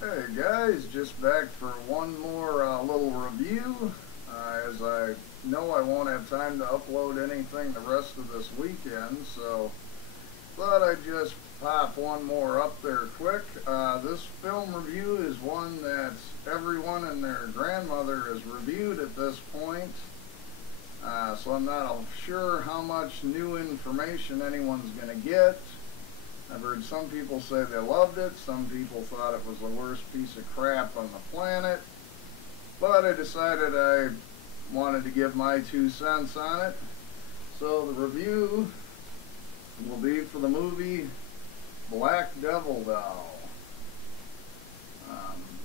Hey guys, just back for one more little review. As I know I won't have time to upload anything the rest of this weekend, so thought I'd just pop one more up there quick. This film review is one that everyone and their grandmother has reviewed at this point, so I'm not sure how much new information anyone's going to get. I've heard some people say they loved it, some people thought it was the worst piece of crap on the planet, but I decided I wanted to give my 2 cents on it. So the review will be for the movie Black Devil Doll.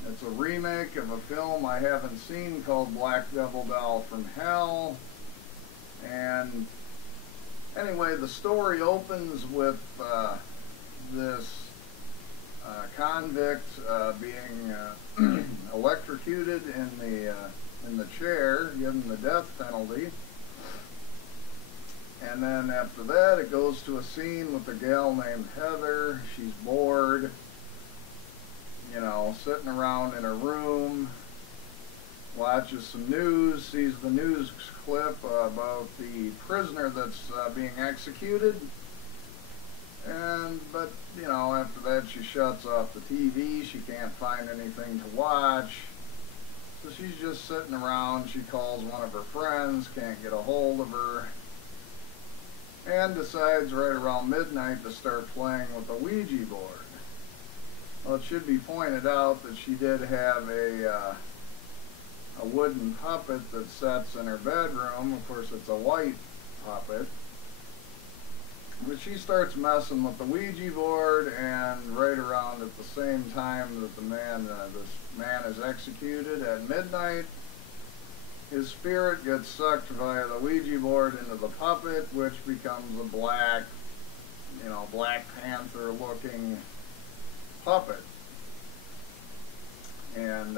It's a remake of a film I haven't seen called Black Devil Doll from Hell. And anyway, the story opens with this convict being electrocuted in the chair, given the death penalty. And then after that, it goes to a scene with a gal named Heather. She's bored, you know, sitting around in her room, watches some news, sees the news clip about the prisoner that's being executed. But, you know, after that she shuts off the TV. She can't find anything to watch. So she's just sitting around. She calls one of her friends, can't get a hold of her, and decides right around midnight to start playing with the Ouija board. Well, it should be pointed out that she did have a wooden puppet that sits in her bedroom. Of course, it's a white puppet. But she starts messing with the Ouija board, and right around at the same time that this man is executed at midnight, his spirit gets sucked via the Ouija board into the puppet, which becomes a Black Panther looking puppet. And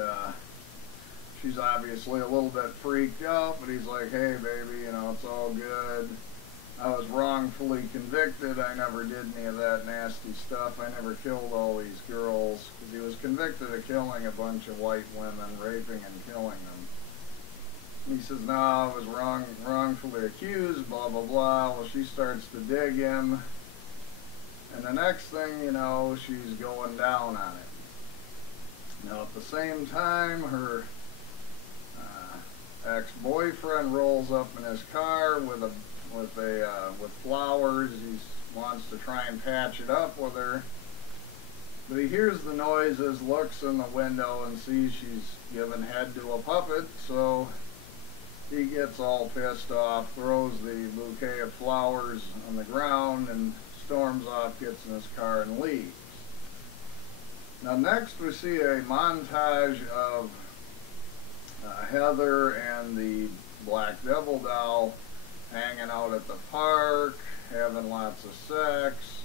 she's obviously a little bit freaked out, but he's like, hey baby, you know, it's all good. I was wrongfully convicted. I never did any of that nasty stuff. I never killed all these girls. Because he was convicted of killing a bunch of white women, raping and killing them. And he says, no, I was wrongfully accused, blah, blah, blah. Well, she starts to dig him. And the next thing you know, she's going down on it. Now, at the same time, her ex-boyfriend rolls up in his car with flowers. He wants to try and patch it up with her, but he hears the noises, looks in the window, and sees she's giving head to a puppet. So he gets all pissed off, throws the bouquet of flowers on the ground, and storms off, gets in his car, and leaves. Now next we see a montage of Heather and the Black Devil Doll hanging out at the park, having lots of sex,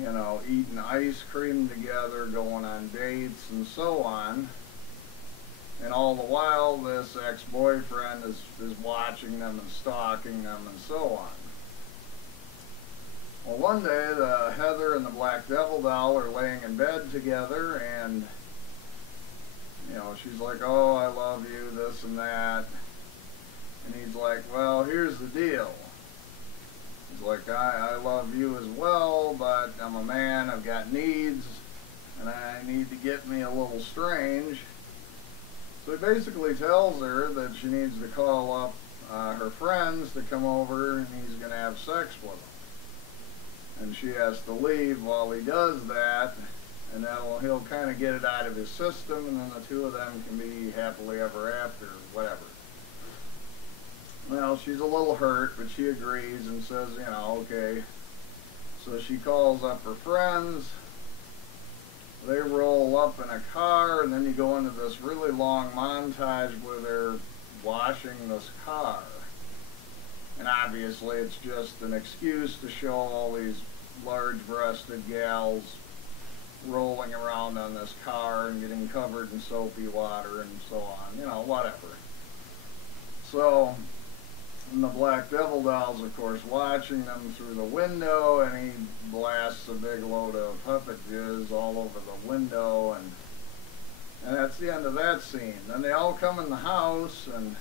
you know, eating ice cream together, going on dates, and so on. And all the while, this ex-boyfriend is watching them and stalking them and so on. Well, one day, the Heather and the Black Devil Doll are laying in bed together, and, you know, she's like, oh, I love you, this and that. And he's like, well, here's the deal. He's like, I love you as well, but I'm a man, I've got needs, and I need to get me a little strange. So he basically tells her that she needs to call up her friends to come over, and he's going to have sex with them. And she has to leave while he does that, and he'll kind of get it out of his system, and then the two of them can be happily ever after, whatever. Well, she's a little hurt, but she agrees and says, you know, okay. So she calls up her friends. They roll up in a car, and then you go into this really long montage where they're washing this car. And obviously it's just an excuse to show all these large-breasted gals rolling around on this car and getting covered in soapy water and so on, you know, whatever. So And the Black Devil Doll's, of course, watching them through the window, and he blasts a big load of puppet jizz all over the window, and that's the end of that scene. Then they all come in the house, and,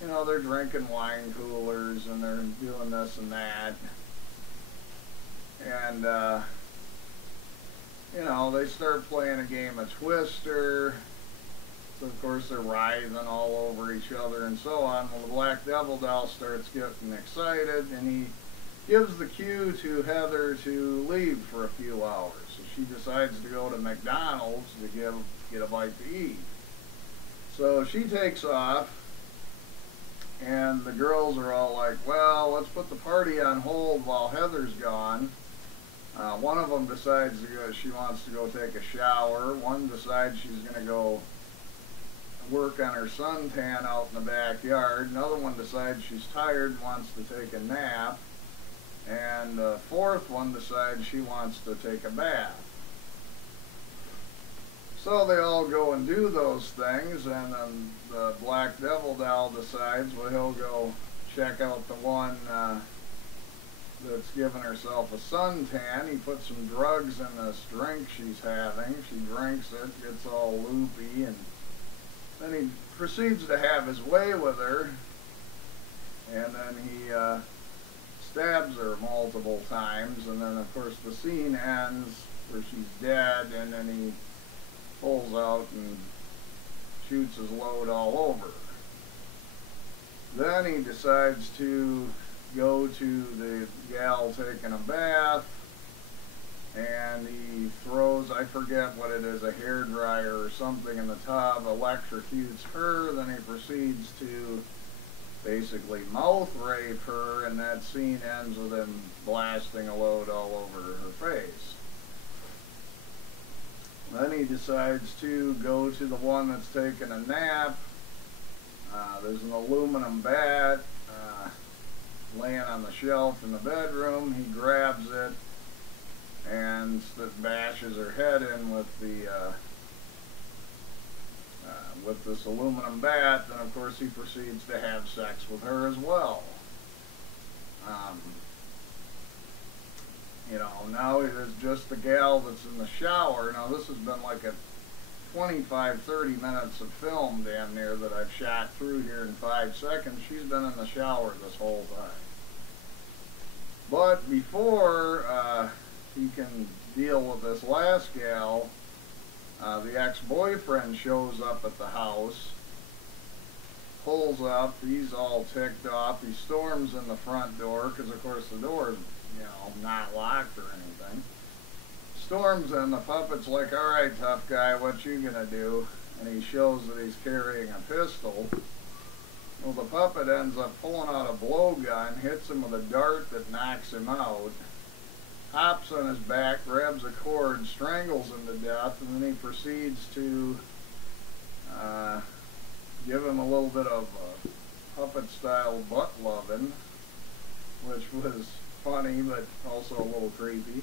you know, they're drinking wine coolers, and they're doing this and that. And, you know, they start playing a game of Twister. So, of course, they're writhing all over each other and so on. Well, the Black Devil Doll starts getting excited, and he gives the cue to Heather to leave for a few hours. So she decides to go to McDonald's to get a bite to eat. So she takes off, and the girls are all like, well, let's put the party on hold while Heather's gone. One of them decides she wants to go take a shower. One decides she's going to go work on her suntan out in the backyard. Another one decides she's tired and wants to take a nap. And the fourth one decides she wants to take a bath. So they all go and do those things, and then the Black Devil Doll decides, well, he'll go check out the one that's giving herself a suntan. He puts some drugs in this drink she's having. She drinks it, gets all loopy, and then he proceeds to have his way with her, and then he stabs her multiple times, and then of course the scene ends where she's dead, and then he pulls out and shoots his load all over her. Then he decides to go to the gal taking a bath, and he throws, I forget what it is, a hairdryer or something in the tub, electrocutes her. Then he proceeds to basically mouth rape her, and that scene ends with him blasting a load all over her face. Then he decides to go to the one that's taking a nap. There's an aluminum bat laying on the shelf in the bedroom. He grabs it and bashes her head in with this aluminum bat. Then of course he proceeds to have sex with her as well. You know, now there's just the gal that's in the shower. Now this has been like a 25-30 minutes of film damn near that I've shot through here in 5 seconds. She's been in the shower this whole time. But before he can deal with this last gal, the ex-boyfriend shows up at the house, pulls up, he's all ticked off, he storms in the front door, because of course the door is, you know, not locked or anything. Storms in, the puppet's like, alright tough guy, what you gonna do? And he shows that he's carrying a pistol. Well, the puppet ends up pulling out a blowgun, hits him with a dart that knocks him out, hops on his back, grabs a cord, strangles him to death, and then he proceeds to give him a little bit of puppet-style butt loving, which was funny, but also a little creepy.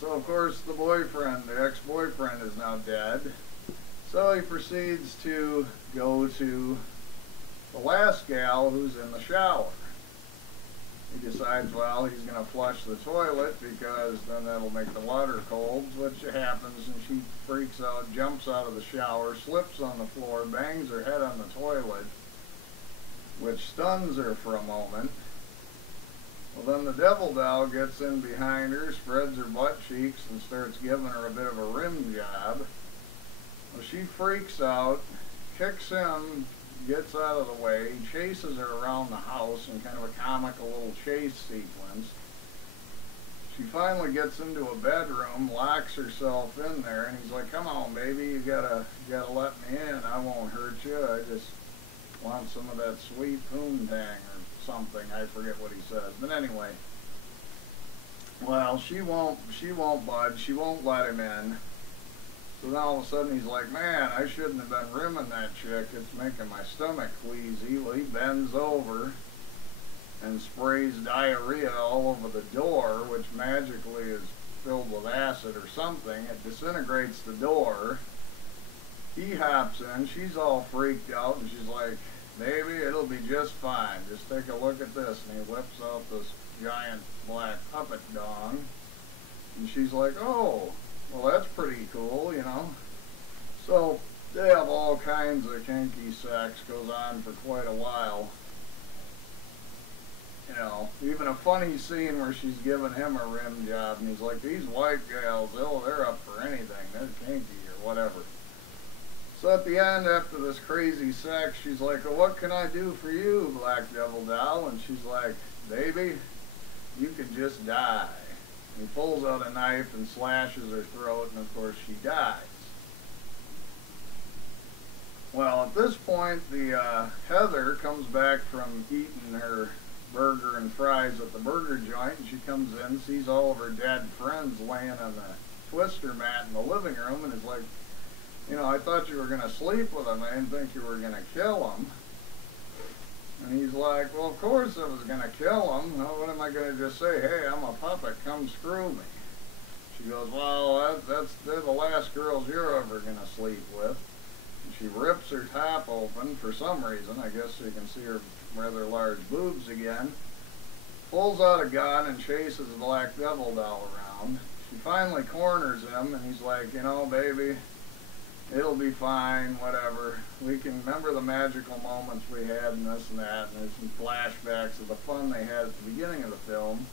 So, of course, the boyfriend, the ex-boyfriend, is now dead. So he proceeds to go to the last gal who's in the shower. He decides, well, he's going to flush the toilet because then that'll make the water cold, which happens, and she freaks out, jumps out of the shower, slips on the floor, bangs her head on the toilet, which stuns her for a moment. Well, then the Devil Doll gets in behind her, spreads her butt cheeks, and starts giving her a bit of a rim job. Well, she freaks out, kicks him, gets out of the way, chases her around the house in kind of a comical little chase sequence. She finally gets into a bedroom, locks herself in there, and he's like, come on, baby, you gotta let me in. I won't hurt you. I just want some of that sweet poontang or something. I forget what he says. But anyway, well, she won't budge. She won't let him in. So then all of a sudden he's like, man, I shouldn't have been rimming that chick. It's making my stomach queasy. Well, he bends over and sprays diarrhea all over the door, which magically is filled with acid or something. It disintegrates the door. He hops in. She's all freaked out, and she's like, baby, it'll be just fine. Just take a look at this. And he whips out this giant black puppet dong. And she's like, oh, well, that's pretty cool, you know. So they have all kinds of kinky sex, goes on for quite a while. You know, even a funny scene where she's giving him a rim job, and he's like, these white gals, they're up for anything. They're kinky or whatever. So at the end, after this crazy sex, she's like, well, what can I do for you, Black Devil Doll? And she's like, baby, you can just die. And he pulls out a knife and slashes her throat, and of course she dies. Well, at this point, the Heather comes back from eating her burger and fries at the burger joint, and she comes in, sees all of her dead friends laying on the twister mat in the living room, and is like, you know, I thought you were going to sleep with them. I didn't think you were going to kill them. And he's like, well, of course I was going to kill them. What am I going to just say? Hey, I'm a puppet. Come screw me. She goes, well, they're the last girls you're ever going to sleep with. And she rips her top open for some reason. I guess so you can see her rather large boobs again. Pulls out a gun and chases the Black Devil Doll around. She finally corners him, and he's like, you know, baby, it'll be fine, whatever. We can remember the magical moments we had and this and that, and there's some flashbacks of the fun they had at the beginning of the film.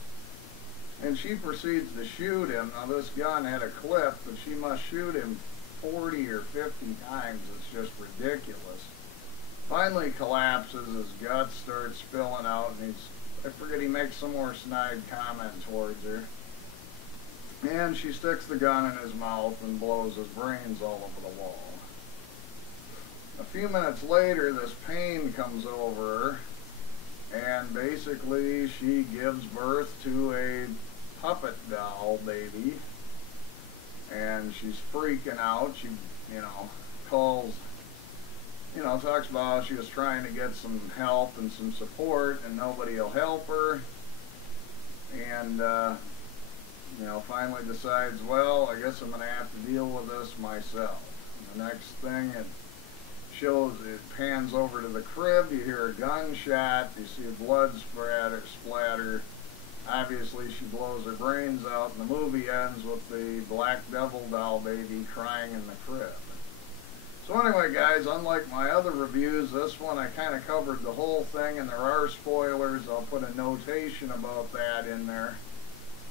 And she proceeds to shoot him. Now this gun had a clip, but she must shoot him 40 or 50 times. It's just ridiculous. Finally collapses, his guts start spilling out, and I forget, he makes some more snide comment towards her. And she sticks the gun in his mouth and blows his brains all over the wall. A few minutes later, this pain comes over her, and basically she gives birth to a puppet doll baby. And she's freaking out. She, you know, calls, you know, talks about how she was trying to get some help and some support, and nobody will help her. And, you know, finally decides, well, I guess I'm going to have to deal with this myself. And the next thing, it shows, it pans over to the crib, you hear a gunshot, you see a blood splatter. Obviously, she blows her brains out, and the movie ends with the Black Devil Doll baby crying in the crib. So anyway, guys, unlike my other reviews, this one I kind of covered the whole thing, and there are spoilers. I'll put a notation about that in there.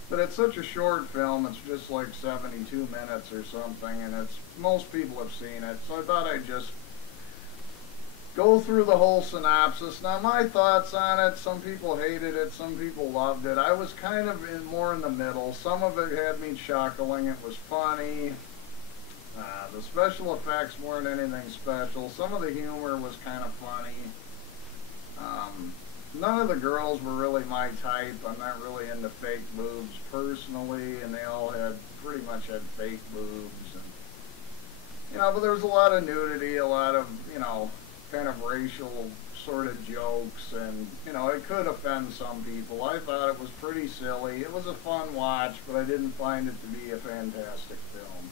But it's such a short film, it's just like 72 minutes or something, and most people have seen it, so I thought I'd just go through the whole synopsis. Now, my thoughts on it, some people hated it, some people loved it. I was kind of more in the middle. Some of it had me chuckling, it was funny. The special effects weren't anything special. Some of the humor was kind of funny. None of the girls were really my type. I'm not really into fake boobs personally, and they all pretty much had fake boobs. And, you know, but there was a lot of nudity, a lot of, you know, kind of racial sort of jokes, and, you know, it could offend some people. I thought it was pretty silly. It was a fun watch, but I didn't find it to be a fantastic film.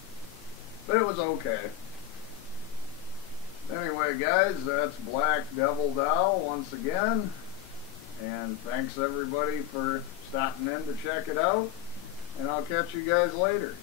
But it was okay. Anyway, guys, that's Black Devil Doll once again. And thanks everybody for stopping in to check it out. And I'll catch you guys later.